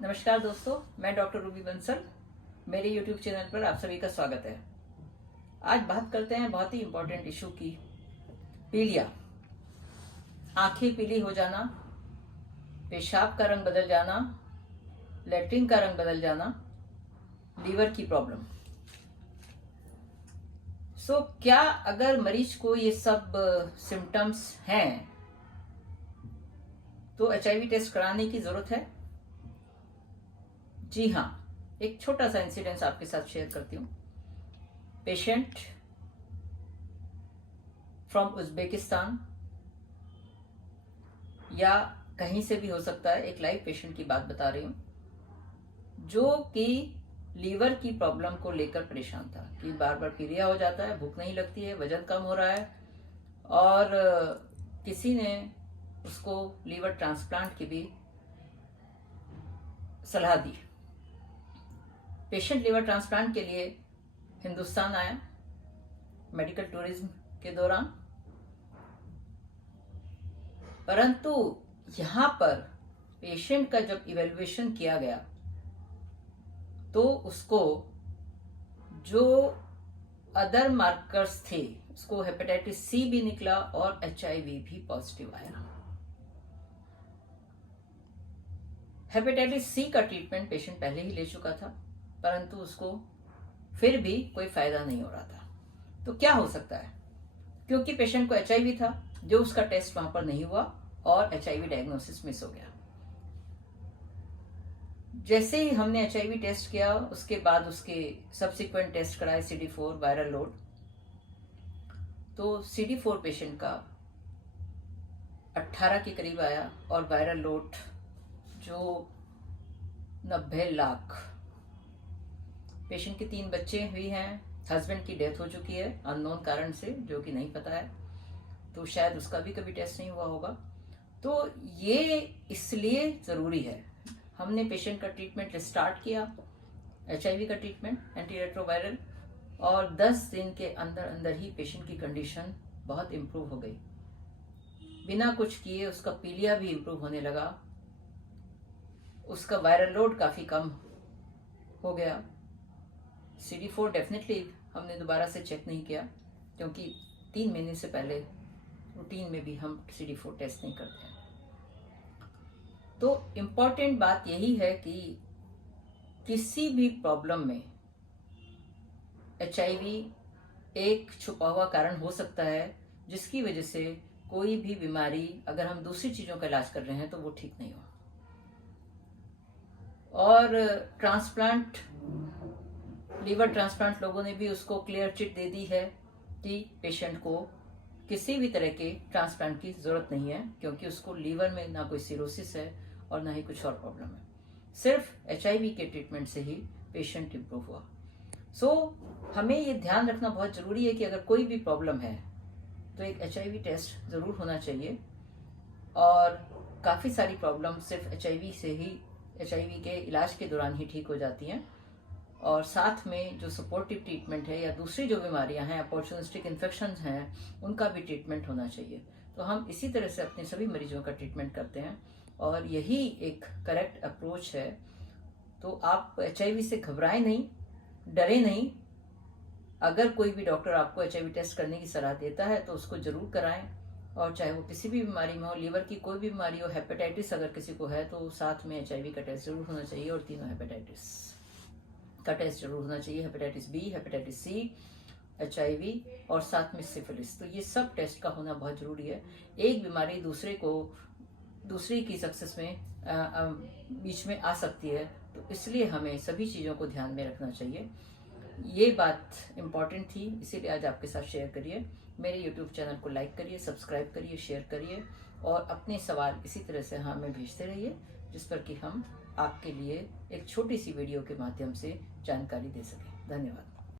नमस्कार दोस्तों, मैं डॉक्टर रूबी बंसल। मेरे YouTube चैनल पर आप सभी का स्वागत है। आज बात करते हैं बहुत ही इम्पोर्टेंट इशू की, पीलिया। आंखें पीली हो जाना, पेशाब का रंग बदल जाना, लैट्रिन का रंग बदल जाना, लीवर की प्रॉब्लम। क्या अगर मरीज को ये सब सिम्टम्स हैं तो HIV टेस्ट कराने की जरूरत है? जी हाँ, एक छोटा सा इंसिडेंस आपके साथ शेयर करती हूँ। पेशेंट फ्रॉम उज्बेकिस्तान या कहीं से भी हो सकता है, एक लाइव पेशेंट की बात बता रही हूँ, जो कि लीवर की प्रॉब्लम को लेकर परेशान था कि बार बार पीलिया हो जाता है, भूख नहीं लगती है, वजन कम हो रहा है और किसी ने उसको लीवर ट्रांसप्लांट की भी सलाह दी। पेशेंट लीवर ट्रांसप्लांट के लिए हिंदुस्तान आया मेडिकल टूरिज्म के दौरान, परंतु यहाँ पर पेशेंट का जब इवेल्युएशन किया गया तो उसको जो अदर मार्कर्स थे, उसको हेपेटाइटिस सी भी निकला और HIV भी पॉजिटिव आया। हेपेटाइटिस सी का ट्रीटमेंट पेशेंट पहले ही ले चुका था, परंतु उसको फिर भी कोई फायदा नहीं हो रहा था। तो क्या हो सकता है? क्योंकि पेशेंट को HIV था, जो उसका टेस्ट वहां पर नहीं हुआ और HIV डायग्नोसिस मिस हो गया। जैसे ही हमने HIV टेस्ट किया, उसके बाद उसके सब्सिक्वेंट टेस्ट कराए CD4 वायरल लोड, तो CD4 पेशेंट का 18 के करीब आया और वायरल लोड जो 90 लाख। पेशेंट के 3 बच्चे भी हैं, हस्बैंड की डेथ हो चुकी है अननोन कारण से, जो कि नहीं पता है, तो शायद उसका भी कभी टेस्ट नहीं हुआ होगा। तो ये इसलिए ज़रूरी है। हमने पेशेंट का ट्रीटमेंट स्टार्ट किया, HIV का ट्रीटमेंट एंटीरेट्रोवायरल, और 10 दिन के अंदर अंदर ही पेशेंट की कंडीशन बहुत इम्प्रूव हो गई। बिना कुछ किए उसका पीलिया भी इम्प्रूव होने लगा, उसका वायरल लोड काफ़ी कम हो गया। CD4 डेफिनेटली हमने दोबारा से चेक नहीं किया, क्योंकि 3 महीने से पहले रूटीन में भी हम CD4 टेस्ट नहीं करते हैं। तो इम्पॉर्टेंट बात यही है कि किसी भी प्रॉब्लम में HIV एक छुपा हुआ कारण हो सकता है, जिसकी वजह से कोई भी बीमारी अगर हम दूसरी चीज़ों का इलाज कर रहे हैं तो वो ठीक नहीं हो। और ट्रांसप्लांट, लीवर ट्रांसप्लांट, लोगों ने भी उसको क्लियर चिट दे दी है कि पेशेंट को किसी भी तरह के ट्रांसप्लांट की ज़रूरत नहीं है, क्योंकि उसको लीवर में ना कोई सिरोसिस है और ना ही कुछ और प्रॉब्लम है। सिर्फ HIV के ट्रीटमेंट से ही पेशेंट इम्प्रूव हुआ। हमें ये ध्यान रखना बहुत ज़रूरी है कि अगर कोई भी प्रॉब्लम है तो एक HIV टेस्ट ज़रूर होना चाहिए। और काफ़ी सारी प्रॉब्लम सिर्फ HIV के इलाज के दौरान ही ठीक हो जाती हैं, और साथ में जो सपोर्टिव ट्रीटमेंट है या दूसरी जो बीमारियां हैं, अपॉर्चुनिस्टिक इन्फेक्शंस हैं, उनका भी ट्रीटमेंट होना चाहिए। तो हम इसी तरह से अपने सभी मरीजों का ट्रीटमेंट करते हैं और यही एक करेक्ट अप्रोच है। तो आप HIV से घबराएं नहीं, डरे नहीं। अगर कोई भी डॉक्टर आपको HIV टेस्ट करने की सलाह देता है तो उसको ज़रूर कराएं, और चाहे वो किसी भी बीमारी में हो, लीवर की कोई भी बीमारी हो, हेपेटाइटिस अगर किसी को है तो साथ में HIV का टेस्ट जरूर होना चाहिए, और तीनों हेपेटाइटिस का टेस्ट जरूर होना चाहिए, hepatitis B, hepatitis C, HIV और साथ में सिफिलिस। तो ये सब टेस्ट का होना बहुत ज़रूरी है। एक बीमारी दूसरे की सक्सेस में बीच में आ सकती है, तो इसलिए हमें सभी चीज़ों को ध्यान में रखना चाहिए। ये बात इम्पॉर्टेंट थी, इसीलिए आज आपके साथ शेयर करिए। मेरे YouTube चैनल को लाइक करिए, सब्सक्राइब करिए, शेयर करिए, और अपने सवाल इसी तरह से हमें भेजते रहिए, जिस पर कि हम आपके लिए एक छोटी सी वीडियो के माध्यम से जानकारी दे सकें। धन्यवाद।